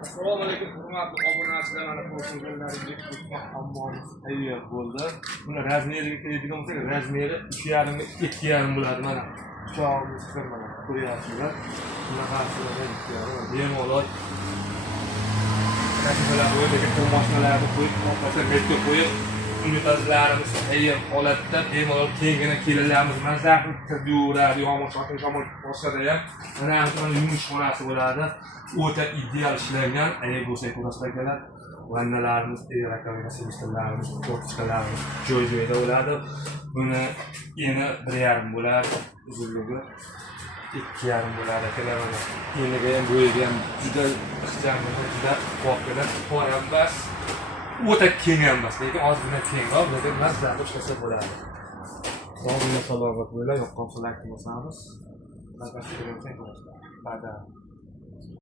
Assalomu alaykum, hurmatli obunachilar. Mana ko'rganlaringizdek hammamiz tayyor bo'ldi. Buni razmeriga keladigan bo'lsak, razmeri 3,5 ga 2,5 bo'ladi. Mana pichog'imiz chiqar mana ko'ryapsizlar. Bunaqasiga 2,5. Bemalol rasmlar bo'yicha mashinalarni qo'yib, orqasiga metga qo'yib, unitazlarimiz tayyor holatda bemalol kengina kelinlarimiz mazaqni kirdi-yuradi, yomg'ir shamol boshqada ham. Mana buni yumush xonasi bo'ladi. O'ta ideal ishlangan, agar bo'lsa ko'rasizlar, vannalarimiz, rakovina sistemlarimiz, kortishkalarimiz joy-joyida bo'ladi. Buni eni 1,5 bo'ladi, uzunligi 2,5 bo'ladi. Mana eniga ham bo'yiga ham juda ixcham, juda qo'rqida, qo'ram bas. O'ta keng ham emas, lekin ozgina kengroq, lekin mazali ishlasa bo'ladi. Sog'liqni salomat bo'lar, yoqqan so'lak qilmasamiz. Bagaj ko'rsangiz, bagaj